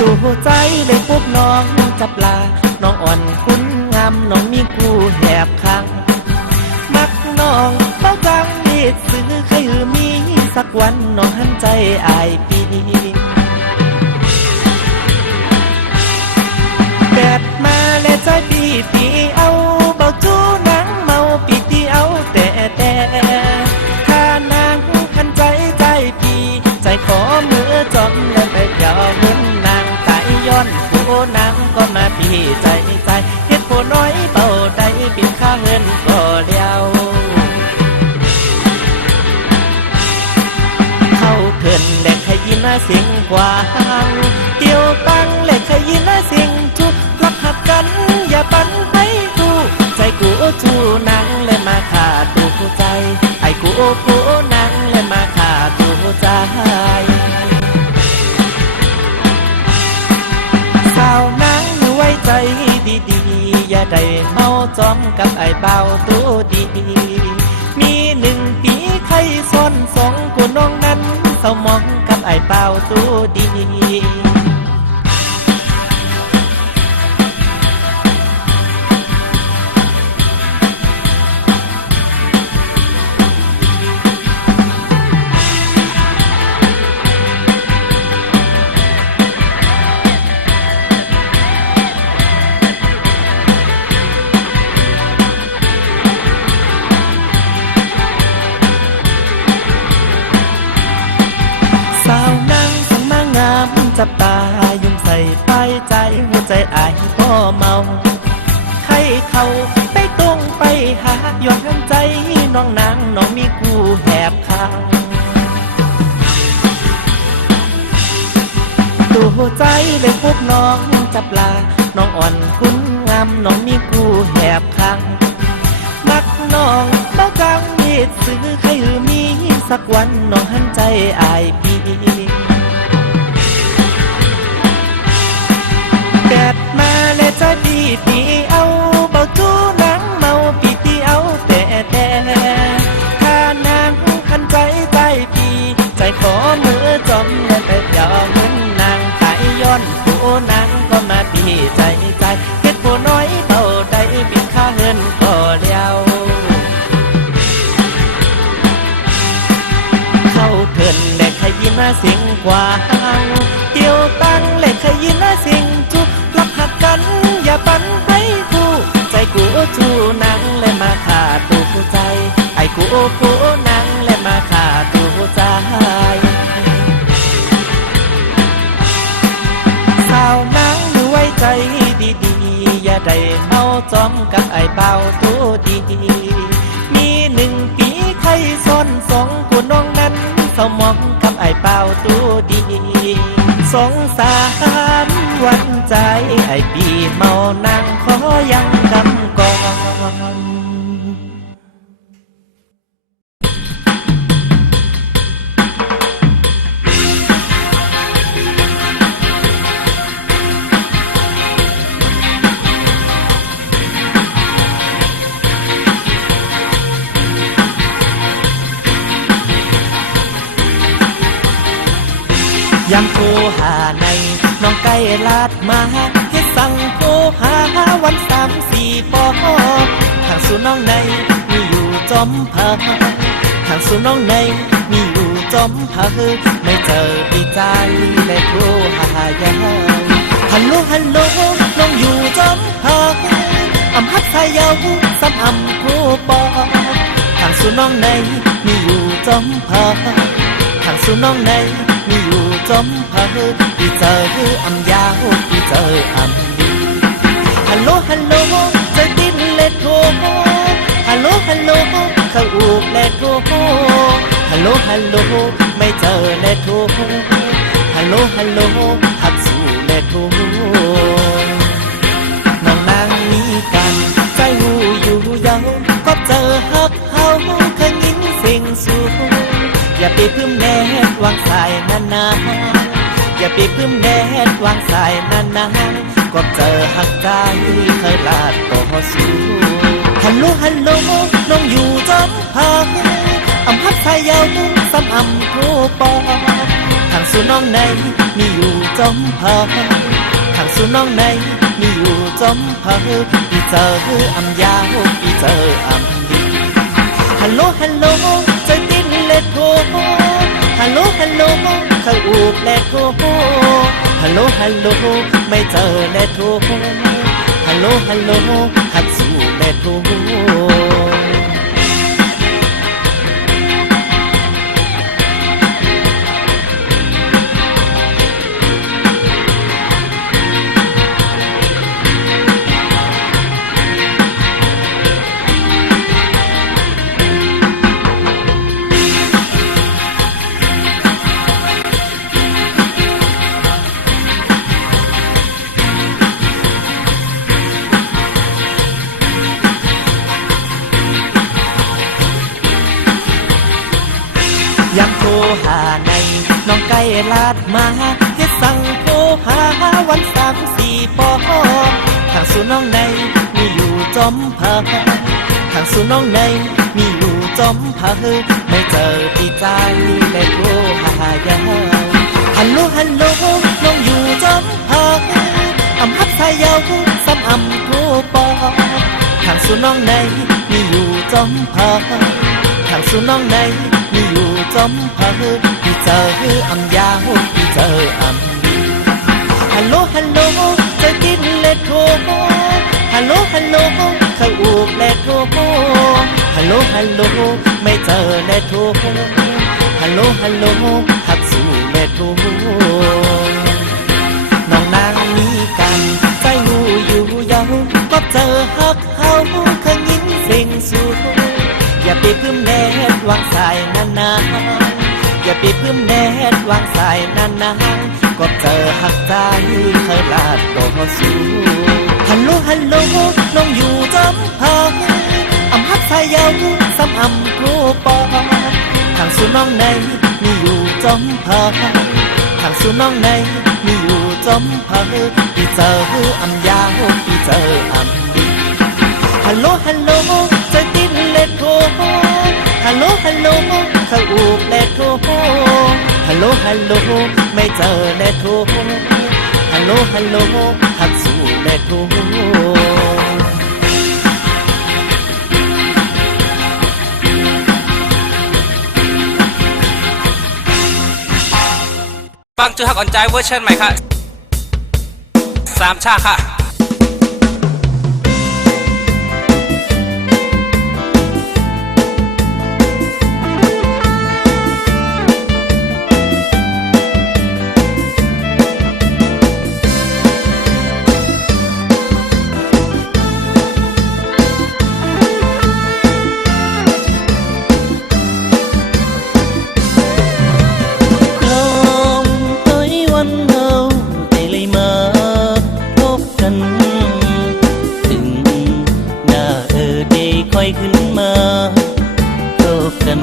ดูใจเลยปุ๊บน้องจับลาน้องอ่อนคุณงามน้องมีกูแหบข้างมักน้องเต้าจังมีดซื้อใครมีสักวันน้องหันใจอายปีแดดมาและใจปีเอาเบาจูนังเมาปีเอาแต่ถ้านางหันใจใจขอมือจอมและไปเดี๋ยวเงินนางตายย้อนผู้นางก็มาปีใจเฮ็ดผู้น้อยเบาได้ปิดค่าเงินก็เดียวเข้าเถินแหลกขยินเสียงกว่าเกี่ยวตังแหลกขยินเสียงจุกรับหักกันอย่าปันไปดูใจกูจูนางและมาขาดดูใจไอ้กูผู้นางและมาขาดดูใจสาวนางไว้ใจดีๆอย่าได้เมาจอมกับไอ้เบาตัวดีมี1 ปีใครซ้อน2กูน้องนั้นเศร้ามองกับไอ้เบาตัวดีจับตายุ่งใส่ป้ายใจหัวใจอายก็เมาให้เขาไปตรงไปหาย้อนใจน้องนางน้องมีกูแหบข้างดูใจเลยพบน้องจับลาน้องอ่อนคุณงามน้องมีกูแหบข้างมักน้องเต้าจังมีดซื้อใครมีสักวันน้องหันใจอายปีแดดมาและใจปีเอาเบาจูนังเมาปีเอาแต่ถ้านางหันใจปีใจขอมือจอมและไปเดี๋ยวเงินนางตายย้อนผู้นางก็มาปีใจเฮ็ดผู้น้อยเบาได้บิดค่าเงินก็เลี้ยวเข้าเถินและขยินเสียงกว่าเกี่ยวตังและขยินเสียงจุกรับหักกันอย่าปันให้กูใจกูจูนางและมาขาดตูใจไอ้กูผู้นางและมาขาดตูใจสาวนางไว้ใจดีๆอย่าได้เมาจอมกับไอ้เบาตัวดีมี1 ปีใครซ้อน2กูน้องนั้นเศร้ามองกับไอ้เบาตัวดี2-3 วันใจไอ้ปีเมานั่งขอยังกำก่อนยามโทรหาในน้องไก่ลาดมาเฮ็ดสั่งโทรหาวัน3-4 ปอทางสู่น้องในมีอยู่จอมพาทางสู่น้องในมีอยู่จอมพาไม่เจอปีใจและโทรหายายฮัลโหลน้องอยู่จอมพาอำฮัดสายยาวซ้ำอำโคปอทางสู่น้องในมีอยู่จอมพาทางสู่น้องในมีอยู่จอมพาปีเจออำยาวปีเจออำดีฮัลโหลใจติดเลโทรฮัลโหลเขาอูบเลโทรฮัลโหลไม่เจอเลโทรฮัลโหลหักสู่เลโทรน้องนางมีกันใจหูอยู่ยาวก็เจอฮักเฮาเคยยินเสียงสูอย่าไปพึ่มแดดวางสายนานๆอย่าไปพึ่มแดดวางสายนานๆก็เจอหักใจเคยลาดต่อสู้ฮัลโหลน้องอยู่จอมพาอำฮัดสายยาวซ้ำอำโคปอท ทางสู่น้องในมีอยู่จอมพาทางสู่น้องในมีอยู่จอมพาอีเจออำยาวอีเจออำดีฮัลโหลฮัลโหลใจติดเลดโกฮัลโหลฮัลโหลเขาอูบเลดโกฮัลโหลฮัลโหลไม่เจอเลดโกฮัลโหลฮัลโหลหัดสู่เลดโกยังโทรหาในน้องไก่ลาดมาเฮ็ดสั่งโทรหาวัน3-4ปอทางสู่น้องในมีอยู่จอมพาทางสู่น้องในมีอยู่จอมพาไม่เจอที่ใจได้โทรหายาวฮัลโหลฮัลโหลน้องอยู่จอมพาอำฮับสายยาวซ้ำอำโทรปอทางสู่น้องในมีอยู่จอมพาทางสู่น้องในมีอยู่จอมพาที่เจออำยาวที่เจออำฮัลโหลฮัลโหลใจติดเลดโทรฮัลโหลฮัลโหลเขาอูบเลดโทรฮัลโหลฮัลโหลไม่เจอเลดโทรฮัลโหลฮัลโหลหักสู่เลดโทรน้องนางมีกันใจงูอยู่ยาวก็เจอฮักเฮาเคยยิ้มเสียงสูอย่าไปพึ่มแดดวางสายนานๆอย่าไปพึ่มแดดวางสายนานๆก็เจอหักใจเคยลาดโตสูฮัลโหลฮัลโหลน้องอยู่จอมพาอำฮับสายยาวซ้ำอำครูปอทางสู่น้องในมีอยู่จอมพาทางสู่น้องในมีอยู่จอมพาที่เจออำยาวที่เจออำดีฮัลโหลฮัลโหลใจติดเลดโทรฮัลโหลฮัลโหลเขาอูบเลดโทรฮัลโหลฮัลโหลไม่เจอเลดโทรฮัลโหลฮัลโหลหักสู่เลดโทรฟังจูฮักอ่อนใจเวอร์ชันใหม่ค่ะ3 ชาค่ะขึ้นมาพบกัน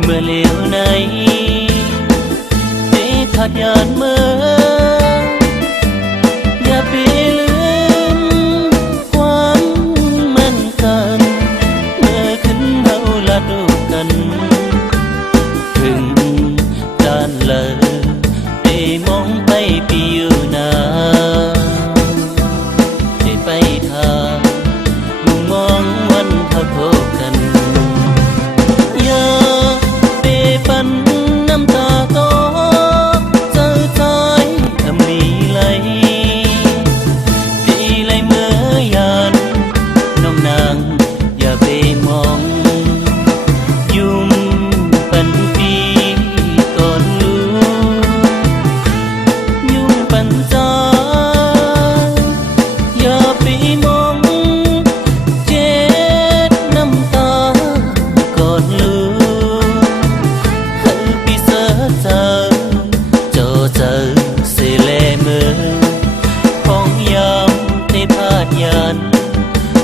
เมื่อเลี้ยวในได้ขาดยานเมื่ออย่าไปลืมความมันกันเมื่อขึ้นเราละดูกันถึงด้านเลยได้มองไปปีอยู่นาได้ไปทางมองวันเขาพบกันอย่าไปปันน้ำตาโตเจอใจทำลีไหลดีไหลเมื่อยานน้องนางอย่าไปมองยุ่มปันปีก่อนรู้ยุ่มปันใจอย่าไปมอง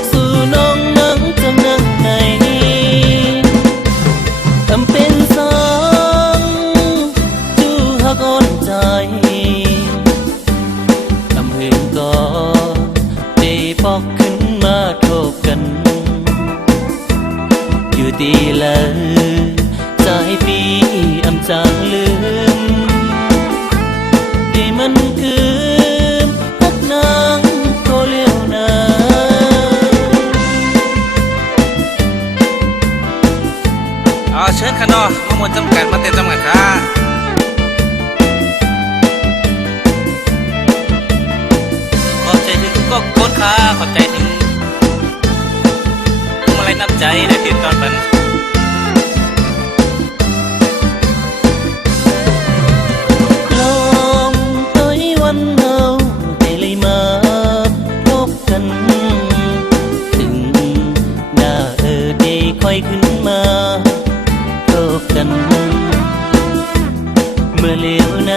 สู่น้องนั่งจำนั่งในทำเป็นสองจูหักอ่อนใจทำหื่นก่อนได้ปอกขึ้นมาโทบกันอยู่ดีเลยใจปีอำใจ ค่ะเนาะมาหมดจำกัดมาเต็มจำกัดค่ะขอบใจถึงทุกคนค่ะขอบใจถึงทุกอะไรนับใจในติดตอนเป็นลองต้อยวันเฮาให้เลยมาพบกันถึงหน้าได้ค่อยขึ้นมาพบกันเมื่อเลี้ยวไหน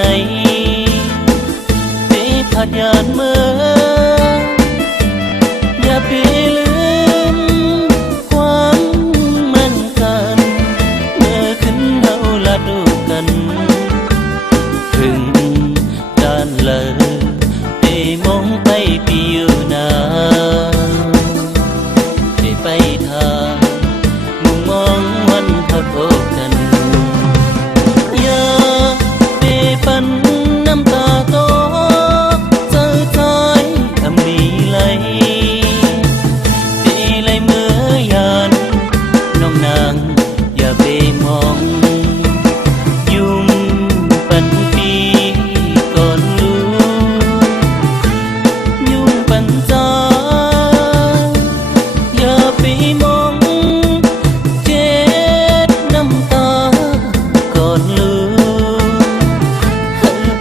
ได้พัดยานเมื่ออย่าไปลืมความมันกันเมื่อขึ้นเฮาละดูกันถึงด้านเลยได้มองไปปีอยู่นาได้ไปทางมุ่งมองวันพบกันอย่าได้ปันน้ำตาโตเจอใจทำดีไหลดีไหลเมื่อยานน้องนางอย่าไปมองยุ่งปันปีก่อนรู้ยุ่งปันจาอย่าไปมองเจ็ดน้ำตาก่อนรู้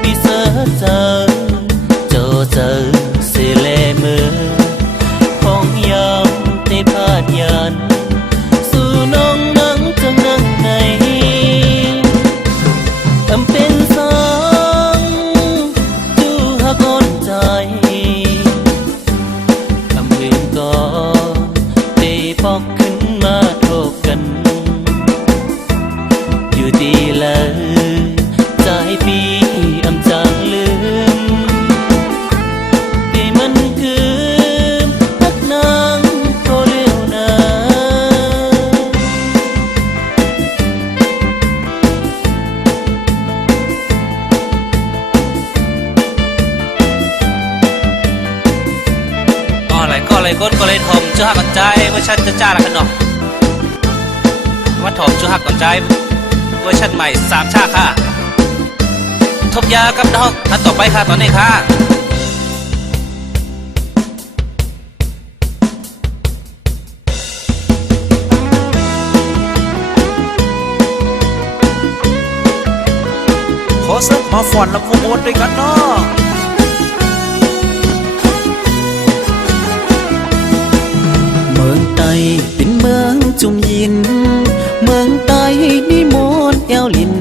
ปีเสือเจอเจอเสเลมือของยามได้พาดยานสู่น้องนั่งจังนั่งในอำเป็นสองจูหักอ่อนใจอำลืมก็ได้ปอกขึ้นมาโทบกันอยู่ดีเลยใจปีอำจางลืมที่มันคือพักนางโทเร็วนาอะไรก็อะไรก้นก็เลยถมชื่อหักก่อนใจเวอร์ชันจะจ้าละกันเนาะว่าถมชื่อหักก่อนใจเวอร์ชันใหม่3 ชาค่ะทบยากับดอกท่านต่อไปค่ะตอนนี้ค่ะขอซึกมาฝอนและขโมยด้วยกันเนาะ เมืองไต้เป็นเมืองจุมยินเมืองไต้นิมนต์แอวลิน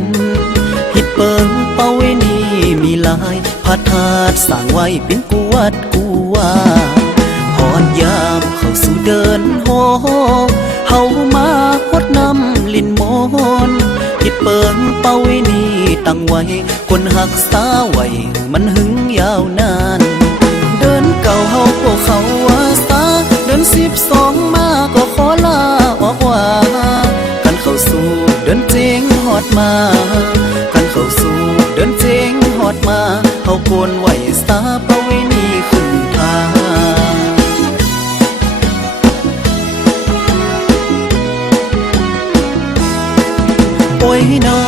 ฮิตเปิงเป้าไว้นี่มีหลายพระธาตุสร้างไว้เป็นกูวัดกูว่าหอนยามเข้าสู่เดินโฮเฮามาฮดน้ำลินมนต์ฮิตเปิงเป้าไว้นี่ตั้งไว้คนหักษาไว้มันหึงยาวนานเดินเก่าเฮาพวกเขาว่าสาเดิน12มาก็ขอลาออกว่ากันเข้าสู่เดินเจงฮอดมากันเข้าสู่เดินเจงฮอดมาเฮาโกนไว้สาเป้าไว้นี่ขึ้นทางโอ้ยนอ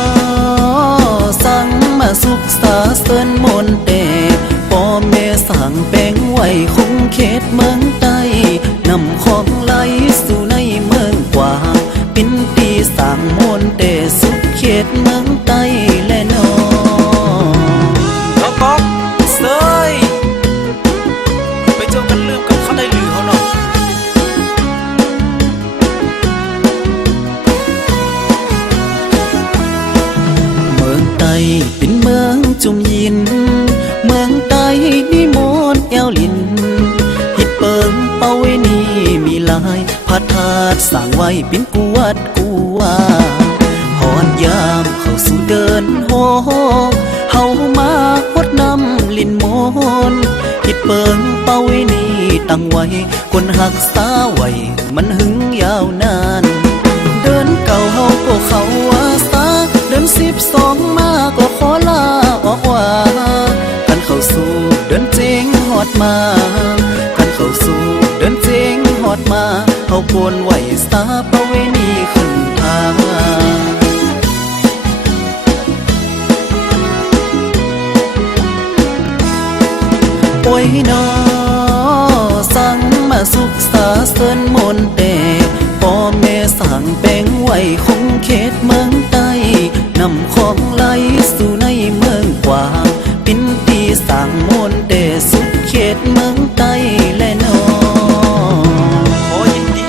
สั่งมาสุขสาเสินมนต์แต่พ่อแม่สั่งแป้งไว้คงเขตเมืองใต้นำของไหลสู่ในเมืองกว่าปินปีสั่งมนต์แต่สุดเขตเมืองใต้และนอ น้องป๊อกเซยไปเจอกันลืมกับเขาได้หรือเขาเนาะ เมืองไต้เป็นเมืองจุมยินเมืองไต้นิมนต์แอวลินฮิตเปิงเป้าไว้นี่มีหลายพระธาตุสร้างไว้เป็นกูวัดกูว่าหอนยามเข้าสู่เดินโฮเฮามาฮดน้ำลินมนต์ฮิตเปิงเป้าไว้นี่ตั้งไว้คนหักษาไว้มันหึงยาวนานเดินเก่าเฮาก็เขาว่าสาเดิน12มาก็ขอลาออกว่ากันเข้าสู่เดินเจงฮอดมากันเข้าสู่เดินเจงฮอดมาเฮาโกนไว้สาเป้าไว้นี่ขึ้นทาง โอ้ยนอสั่งมาสุขสาเสินมนต์แต่พ่อแม่สั่งแป้งไว้คงเขตเมืองใต้นำของไหลสู่ในเมืองกว่างปินตีสั่งมนต์แต่สุดเขตเมืองใต้และนอขอยินดี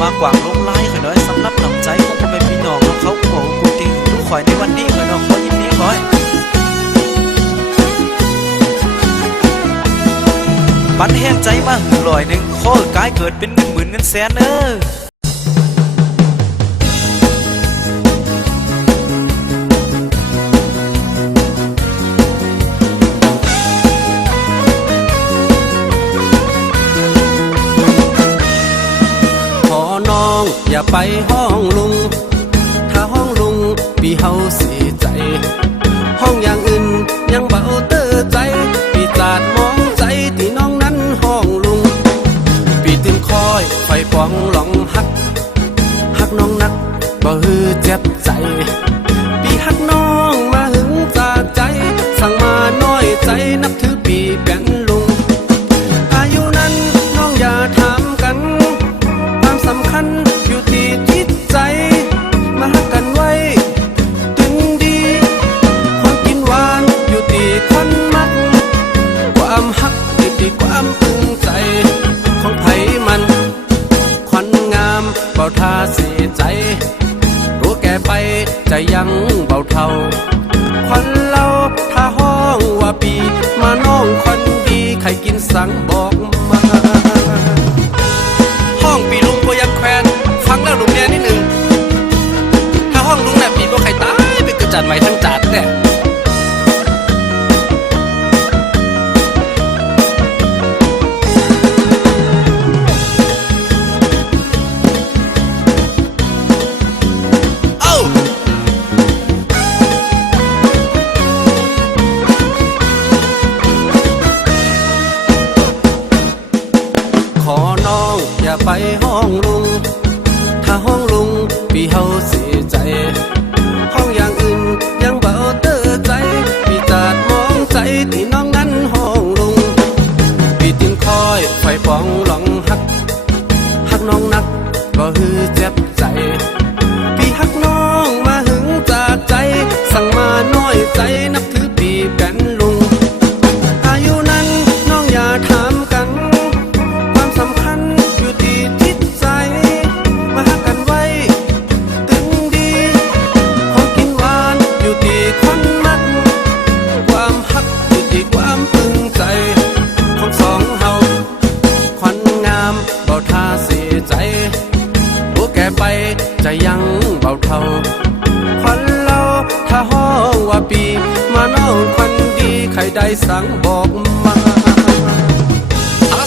มากกว่างลงไล่ข่อยน้อยสำหรับน้ำใจของพ่อแม่พี่น้องของเขาของกูติงทุกข่อยในวันนี้ข่อยน้อยขอยินดีข่อยปันแห้งใจมา100ข้อกายเกิดเป็นเงินหมื่นเงินแสนขอน้องอย่าไปห้องลุงถ้าห้องลุงปีเฮาเสียใจ ห้องอย่างอื่นยังเบาเตอใจปีจาดมองใจที่น้องนั้นห้องลุงปีตื่นคอยไฟปองหลองหักน้องนักบ่ฮือเจ็บใจปีหักน้องมาหึงจากใจสั่งมาน้อยใจนับถือปีเป็นลุงอายุนั้นน้องอย่าถามกันความสำคัญอยู่ที่จิตใจมาหักกันไว้ถึงดีความกินหวานอยู่ที่คนมักความหักอยู่ที่ความพึงใจของไผมันควันงามเบาท่าเสียใจรู้แก่ไปใจยังเบาเท่าควันเล่าถ้าห้องว่าปีมาน้องคนดีใครกินสังบอกมาห้องปีลุงก็ยังแควนฟังแล้วลุงแน่นิดหนึ่งถ้าห้องลุงน่ะปีก็ใครตายไปเกิดจัดใหม่ทั้งจัดแน่ขอน้องอย่าไปห้องลุงถ้าห้องลุงปีเฮาเสียใจห้องอย่างอื่นยังเบาเตอใจปีจาดมองใจที่น้องนั้นห้องลุงปีตินคอยไฟปองหลองหักน้องนักก็ฮือเจ็บใจปีหักน้องมาหึงจากใจสั่งมาน้อยใจนับถือปีเป็นลุงอายุนั้นน้องอย่าถามกันสำคัญอยู่ที่จิตใจมาหักกันไว้ถึงดีของกินหวานอยู่ที่คนมักความหักอยู่ที่ความพึงใจของสองเฮาควันงามเบาท่าเสียใจรู้แก่ไปใจยังเบาเท่าควันเล่าถ้าห้องว่าปีมาน้องคนดีใครได้สั่งบอกมา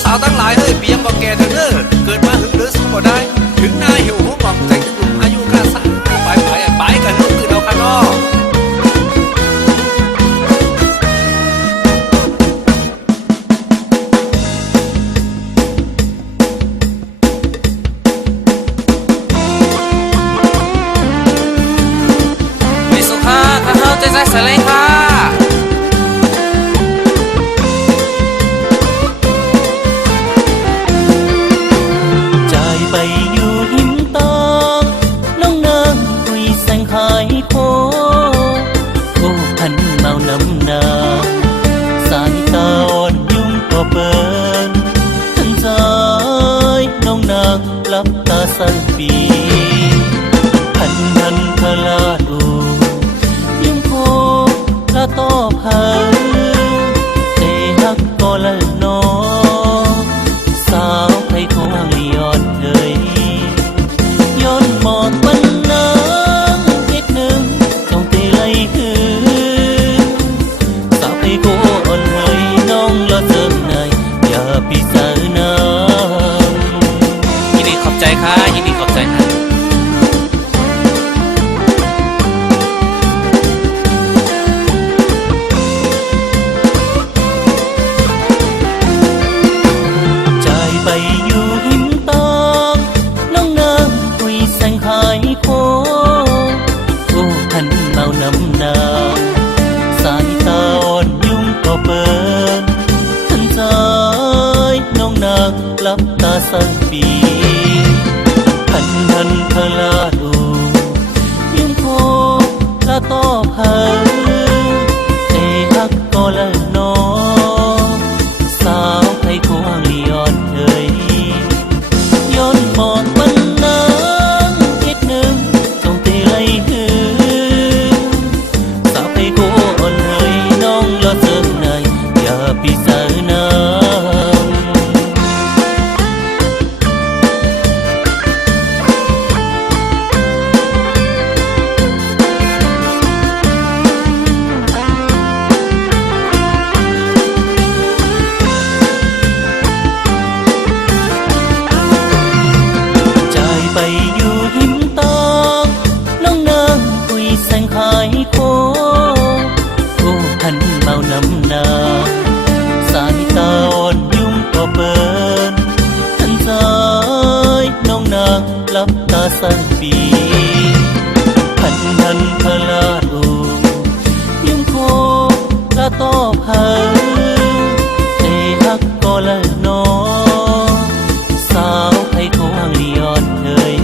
สาวตั้งหลายเฮ้ยเปียงบอกแกเด้อเกิดมาหึงหรือสู้บ่ได้ถึงนายหิวหัวบอกใจถึงอายุกล้าสายไปกันลูกตื่นเอาข้างนอกไม่สุขค่ะข้าเฮาใจสลายค่ะไปอยู่หินตอง lo sớm này giờ bị giờ nâng trời bay du hiếm to nông nương quỳ xanh khai khô cô thân bao năm nào sải ta ôn nhung có bên thân giới nông nương lấp ta sân bì thân thân thơ la đủ nhung khô la to hơn để hắc có lời nó sao thấy cô hàng lion thời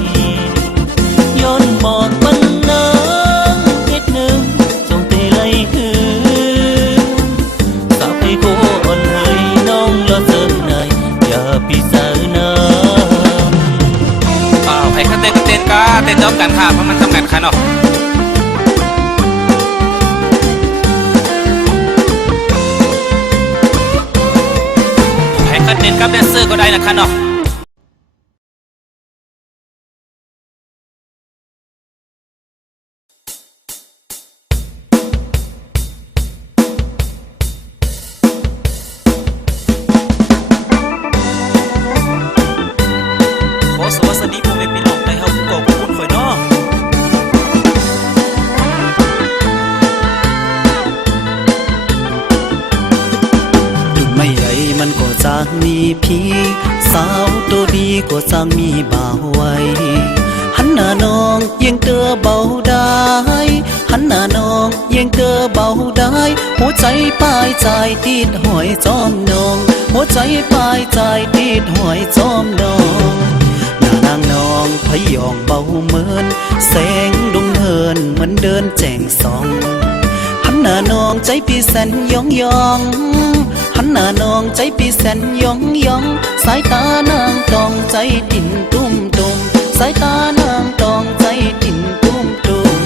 yon bọt bắn nắng hết nương trong tê lấy hư sao thấy cô ôn hơi nông lo sớm này giờ bị giờ nơ ใครเขาเต้นก็เต้นก็เต้นพร้อมกันค่ะเพราะมันทำกันค่ะเนาะใครเขาเต้นกับแดนเซอร์ก็ได้นะคะเนาะขอสวัสดีพ่อแม่พี่น้องในเฮาผู้ก่อผู้คนข่อยเนาะดุดไม่ใหญ่มันก็จางมีพี่สาวตัวดีก็จางมีบ่าวไว้หันหน้าน้องยังเตอเบาได้หันหน้าน้องยังเตอเบาได้หัวใจป้ายใจติดหอยจอมน้องหัวใจป้ายใจติดหอยจอมน้องนางน้องพยองเบาเหมือนแสงดวงเฮินเหมือนเดินแจ่งส่องหันหน้าน้องใจพี่แสนยองยองหันหน้าน้องใจพี่แสนยองยองสายตานางตองใจติ่นตุ้มตุ้มสายตานางตองใจติ่นตุ้มตุ้ม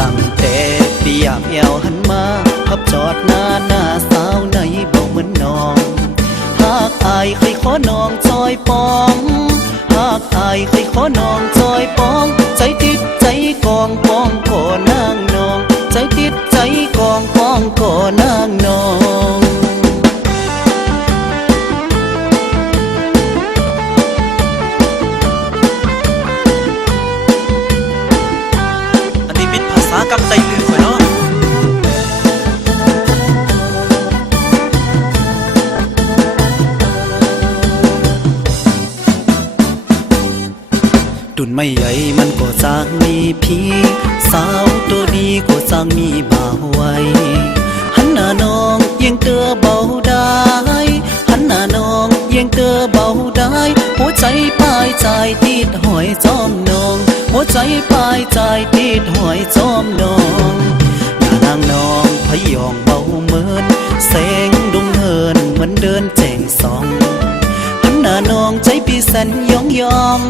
ตั้งแต่พี่อยากแอวหันมาขับจอดหน้าสาวในเบาเหมือนน้องหากอายเคยขอน้องจอยปองหากอายเคยขอน้องจอยปองใจติดใจกองปองก่อนางน้องใจติดใจกองปองก่อนางน้องอันนี้เป็นภาษากำไตลือข่อยเนาะดุนไม่ใหญ่มันก็จางมีพี่สาวตัวดีก็จางมีบ่าวไว้หันหน้าน้องยังเตอเบาได้หันหน้าน้องยังเตอเบาได้หัวใจป้ายใจติดหอยจอมน้องหัวใจป้ายใจติดหอยจอมน้องนางน้องพยองเบาเหมือนแสงดวงเฮินเหมือนเดินแจ่งส่องหันหน้าน้องใจพี่แสนยองยอง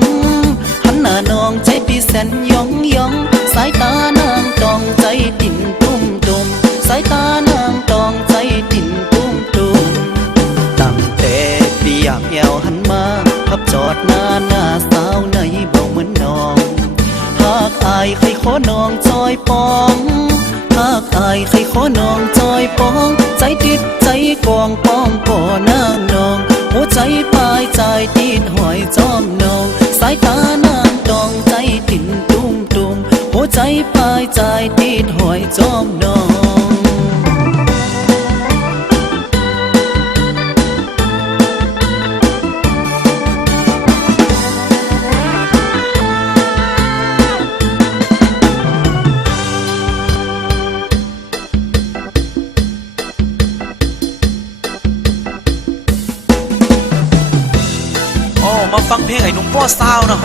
หันหน้าน้องใจพี่แสนยองยองสายตานางตองใจติ่นตุ้มตุ้มสายตานางตองใจติ่นตุ้มตุ้มตั้งแต่พี่อยากแอวหันมาขับจอดหน้าสาวในเบาเหมือนน้องหากอายเคยขอน้องจอยปองหากอายเคยขอน้องจอยปองใจติดใจกองปองก่อนางน้องหัวใจป้ายใจติดหอยจอมน้องสายตานางตองใจติ่นตุ้มตุ้มหัวใจป้ายใจติดหอยจอมน้อง มาฟังเพลงไอ้หนุ่มป้อซาวเนาะ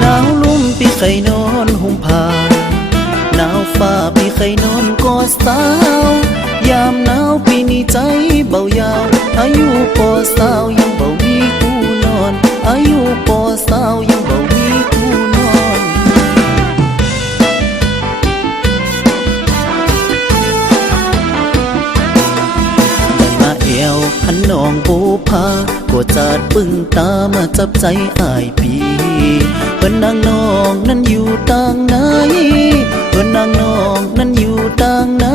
หนาวลุ่มพี่เคยนอนห่มผ้าหนาวฟ้าพี่เคยนอนกอดสาวยามหนาวปีนี้ใจเบายาวอายุปอสาวยังเบามีผู้นอนอา จับใจอายปีเพิ่นนางน้องนั้นอยู่ต่างไหนเพิ่นนางน้องนั้นอยู่ต่างไหน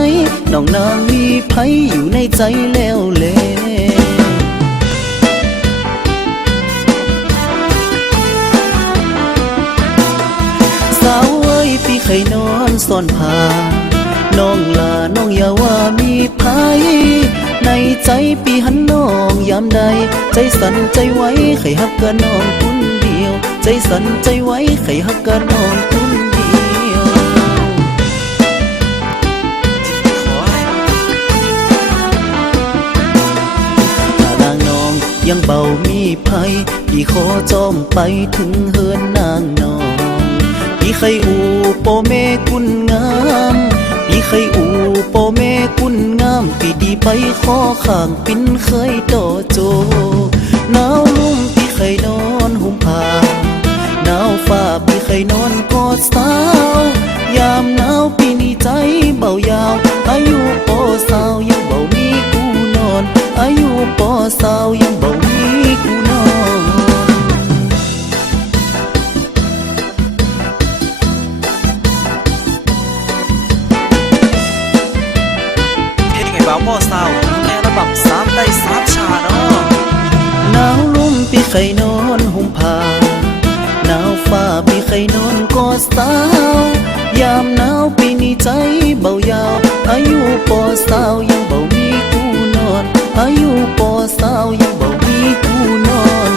น้องนางมีไผอยู่ในใจแล้วแลสาวเอ้ยพี่เคยนอนซ่อนผ้าน้องลาน้องอย่าว่ามีไผในใจปีหันน้องยามใดใจสั่นใจไว้ไขฮักกะน้องคนเดียวใจสั่นใจไว้ไขฮักกะน้องคนเดียวถ้านางน้องยังเบามีภัยพี่ขอจอมไปถึงเฮือนนางน้องพี่เคยอูโปเมกุนงามพี่เคยอูโปเมกุนงามพี่ดีไปขอข้างปินเคยต่อโจหนาวลุ่มพี่เคยนอนห่มผ้าหนาวฟ้าพี่เคยนอนกอดสาวยามหนาวพี่นี่ใจเบายาวอายุปอสาวยังเบามีกูนอนอายุปอสาวยังเบามีกูนอนบ่าวพ่อสาวแม่ระบับสามได้สามชาเนาะหนาวลุ่มพี่เคยนอนห่มผ้าหนาวฟ้าพี่เคยนอนกอดสาวยามหนาวปีนี้ใจเบายาวอายุปอสาวยังเบามีกูนอนอายุปอสาวยังเบามีกูนอน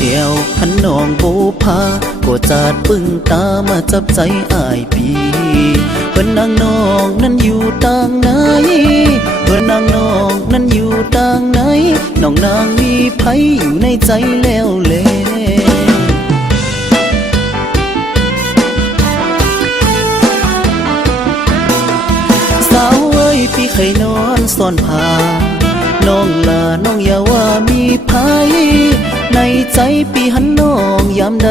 เอวพันน้องบูพาก็จาดปึ้งตามาจับใจอายปีเพิ่นนางน้องนั้นอยู่ต่างไหนเพิ่นนางน้องนั้นอยู่ต่างไหนน้องนางมีไผอยู่ในใจแล้วแลสาวเอ้ยพี่เคยนอนซ่อนผ้าน้องลาน้องอย่าว่ามีไผในใจปีหันน้องยามใด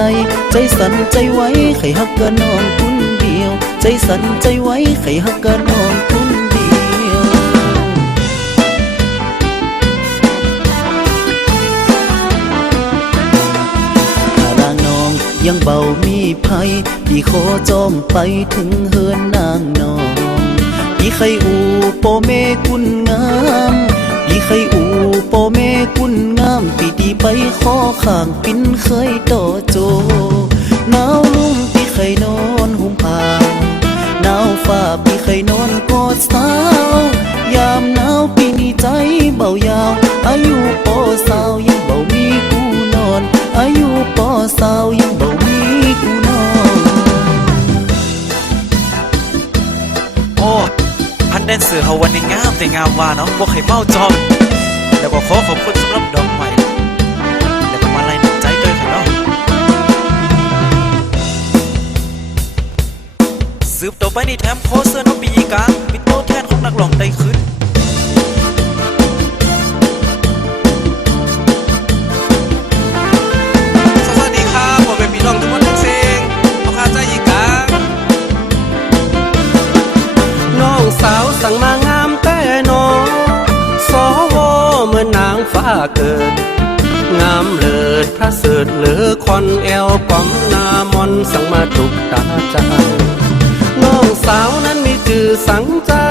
ใจสั่นใจไว้ไขฮักกะน้องคนเดียวใจสั่นใจไว้ไขฮักกะน้องคนเดียวถ้านางน้องยังเบามีภัยพี่ขอจอมไปถึงเฮือนนางน้องพี่เคยอูโปเมกุนงามพี่เคยอูโปเมกุนงามพี่ดีไปขอข้างปินเคยต่อโจหนาวลุ่มพี่เคยนอนห่มผ้าหนาวฟ้าพี่เคยนอนกอดสาวยามหนาวพี่นี่ใจเบายาวอายุปอสาวยังเบามีกูนอนอายุปอสาวยังเบามีกูนอนโอ้พันแดนเสือเขาวันนี้งามแต่งามว่าเนาะบ่เคยเมาจอมแล้วก็ขอขอบคุณสำหรับดอกไม้แล้วก็มาไล่หนักใจด้วยค่ะเนาะสืบต่อไปนี่แถมโคเซอร์น้องปีกาเป็นตัวแทนของนักร้องได้ขึ้นสวัสดีครับผมเป็นพี่น้องทุกคนทุกเสียงเอาข้าใจอีกาน้องสาวสั่งมางามแต่น้องสวเหมือนนางฟ้าเกิดงามเลิศพระเสริฐเหลือคอนแอวป้อมนามอนสั่งมาถูกตาใจน้องสาวนั้นมีชื่อสังจา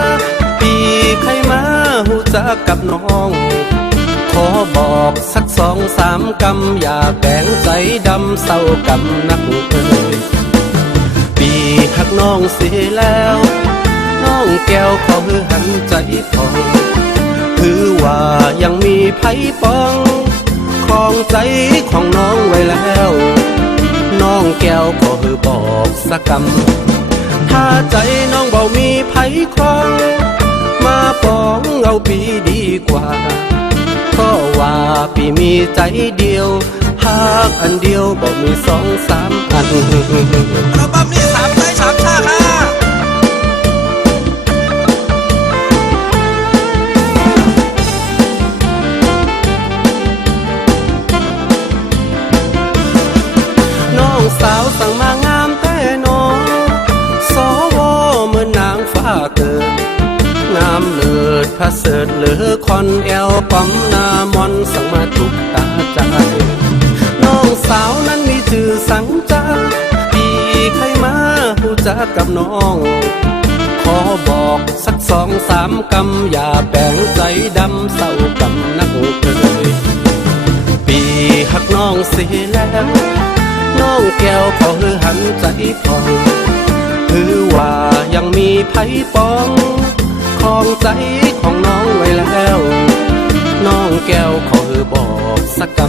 ปีใครมาหูจักกับน้องขอบอกสัก2-3 กำอย่าแบ่งใจดำเศร้ากำนักเอ่ยปีหักน้องเสียแล้วน้องแก้วขอหือหันใจพองคือว่ายังมีไผปองของใจของน้องไว้แล้วน้องแก้วขอหือบอกสักคำถ้าใจน้องเบามีไผครองมาปองเอาปีดีกว่าเพราะว่าปีมีใจเดียวหากอันเดียวบอกมี2-3 อันเราบัมนี่3ได้3ชาค่ะน้องสาวสั่งมางามแต่น้องสวเหมือนนางฟ้าเกิด ามเลิศพระเสริฐเหลือคอนแอลปั๊มนามอนสั่งมาถูกตาใจน้องสาวนั้นมีชื่อสังจาพี่ใครมาผู้จักกับน้อง ขอบอกสัก2-3 กำอย่าแบ่งใจดำเศร้ากำนักเลยปีหักน้องเสียแล้วน้องแก้วขอหือหันใจพองถือว่ายังมีไผ่ปองของใจของน้องไว้แล้วน้องแก้วขอหือบอกสักก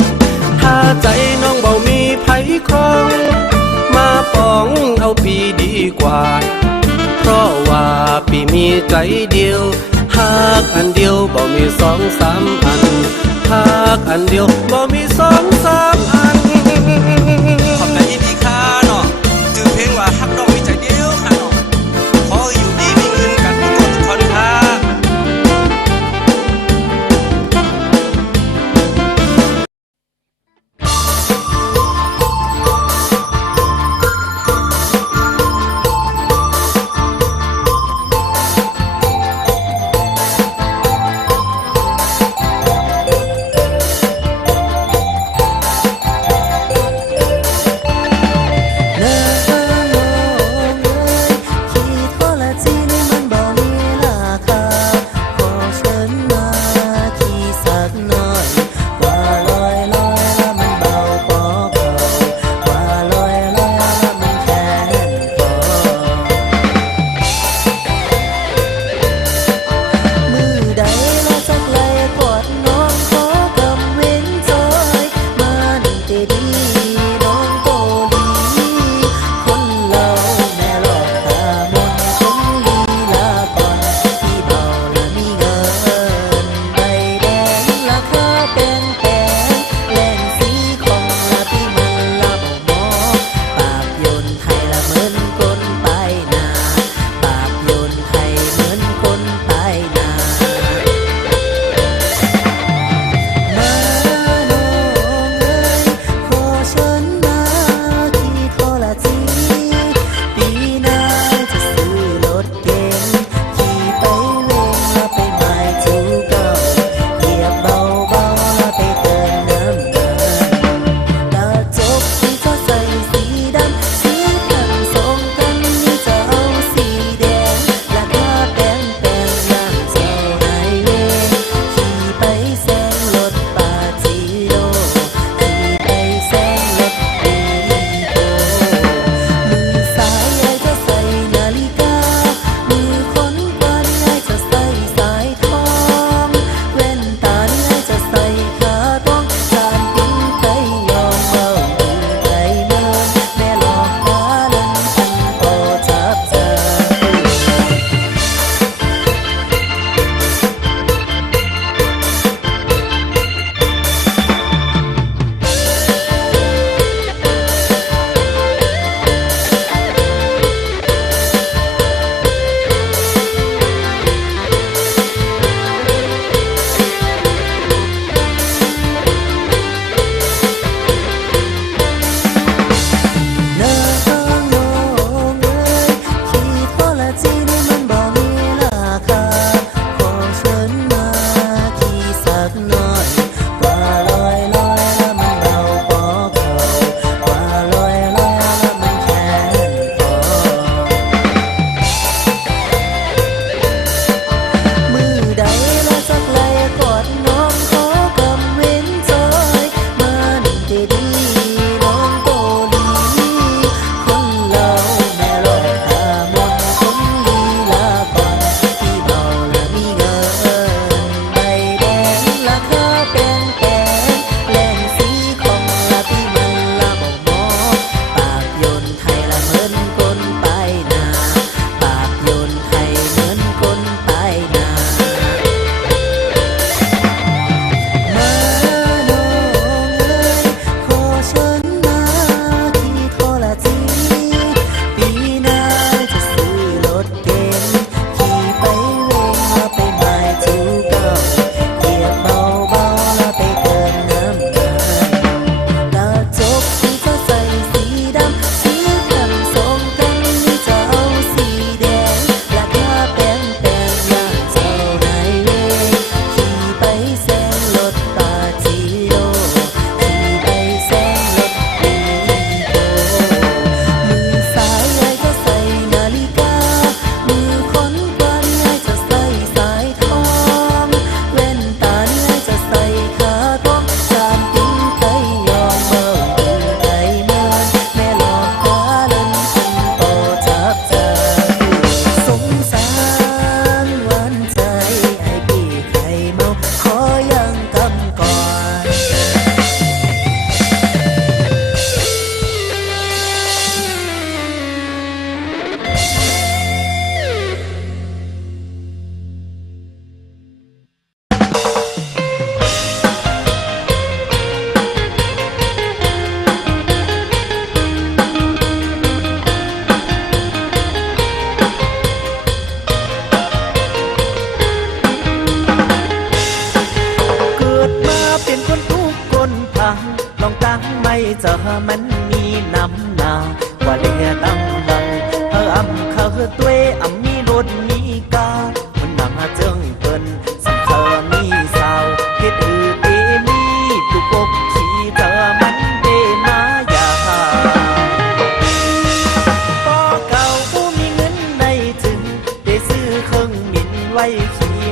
ำถ้าใจน้องเบามีไผ่คอง มาปองเอาปีดีกว่าเพราะว่าปีมีใจเดียวหากอันเดียวบ่มี2-3 อันหากอันเดียวบ่มี2-3 อันขอบใจยินดีค่ะเนาะจือเพลงว่าฮักน้องมีใจเดียวค่ะเนาะขออยู่ดีมีเงินกันทุกคนค่ะ เ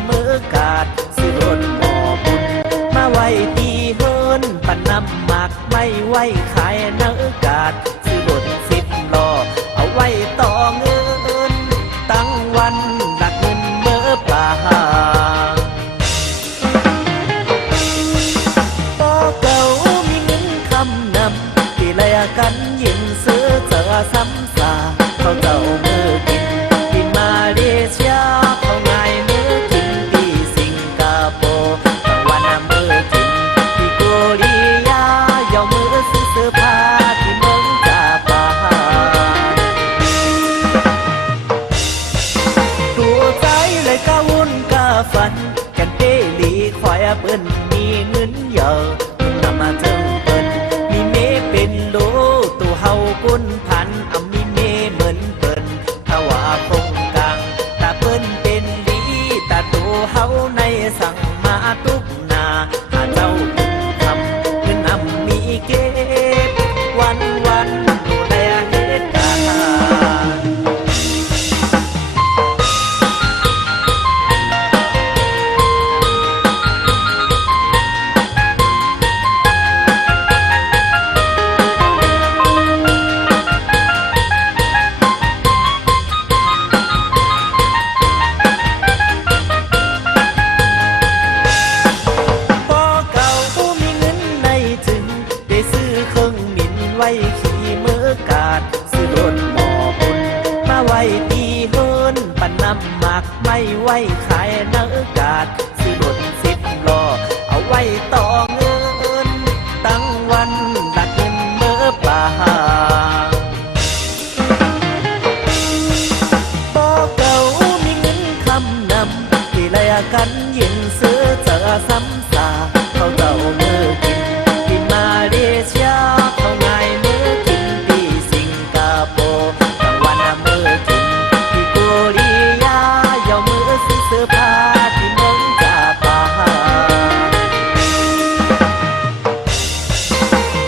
มือกาดสิรถหมอบุญมาไว้ตีเฮินปันน้ำหมักไม่ไว้ขายเนื้อกาดสิรถ10 ล้อเอาไว้ต่อเงินตั้งวันดักเงินเมื่อป่าต่อเก่ามีเงินคำนำที่แลกันยิ้มซื้อเจอซ้ำซาเขาเจ้ามือกินบินมาเลเซียเขาง่ายมือกินที่สิงคโปร์บางวันมือกินที่โกริยาย่อมือซื้อเสื้อผ้าที่เมืองจาปาตัวใจเลยกะวุ่นกะฝันกันเตลีควายเปิ้นมีเงินเยอะนำมาเทิงเปิ้นมีเมเป็นโลตัวเฮากุนพันเอามีเมเหมือนเปิ้นถ้าว่าคงกลางตาเปิ้นเป็นลีตาตัวเฮาในสั่งมาทุกนาหาเจ้าบุญคำเงินนำมีเก็บวันดูแลเหตุการณ์ พอเก่าผู้มีเงินในถึงได้ซื้อเครื่องบินไว้ขี่มือกาดซื้อรถหมอบุญมาไว้ตีเฮินปันน้ำหมักไม่ไว้ขายเนื้อกาดซื้อรถ10 ล้อเอาไว้ต่อเงินตั้งวันดักเงินเมื่อป่าพอเก่ามีเงินคำนำที่แลกันยินซื้อเจอซ้ำซาเขาเจ้ามือกินที่มาเลเซียเขาง่ายมือกินที่สิงคโปร์บางวันมือกินที่โกริยาย่อมือซื้อเสื้อผ้าที่เมืองจาปา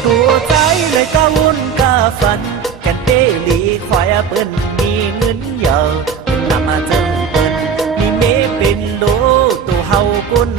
ตัวใจเลยกะวุ่นกะฝันกันเตลีควายเปิ้นมีเงินเยอะนำมาเทิงเปิ้นมีเมเป็นโลตัวเฮากุน